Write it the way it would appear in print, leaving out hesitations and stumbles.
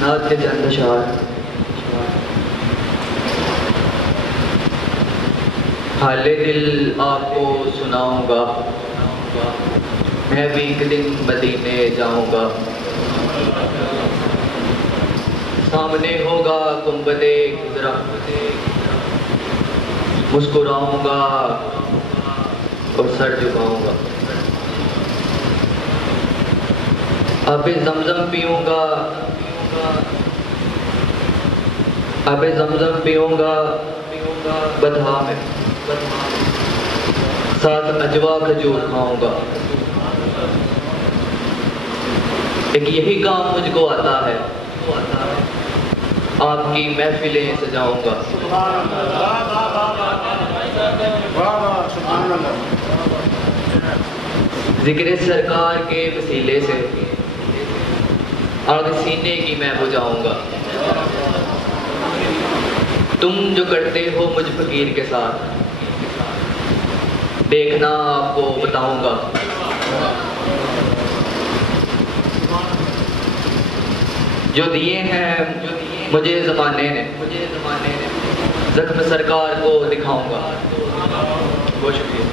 नाथ के चंद अशआर। हाले दिल आपको सुनाऊंगा, मैं भी एक दिन मदीने जाऊंगा। सामने होगा गुंबदे खुजरा, मुस्कुराऊंगा और सर झुकाऊंगा। अबे जमजम पीऊंगा, अबे जमजम पीऊंगा बदहा में, साथ अजवा खजूर खाऊंगा। एक यही काम मुझको आता है, आपकी महफिलें सजाऊंगा। जिक्र सरकार के वसीले से आग सीने की मैं बुझाऊंगा। तुम जो करते हो मुझ फकीर के साथ, देखना आपको बताऊंगा। जो दिए हैं मुझे ज़माने ने, ज़ख्म सरकार को दिखाऊंगा। बहुत शुक्रिया।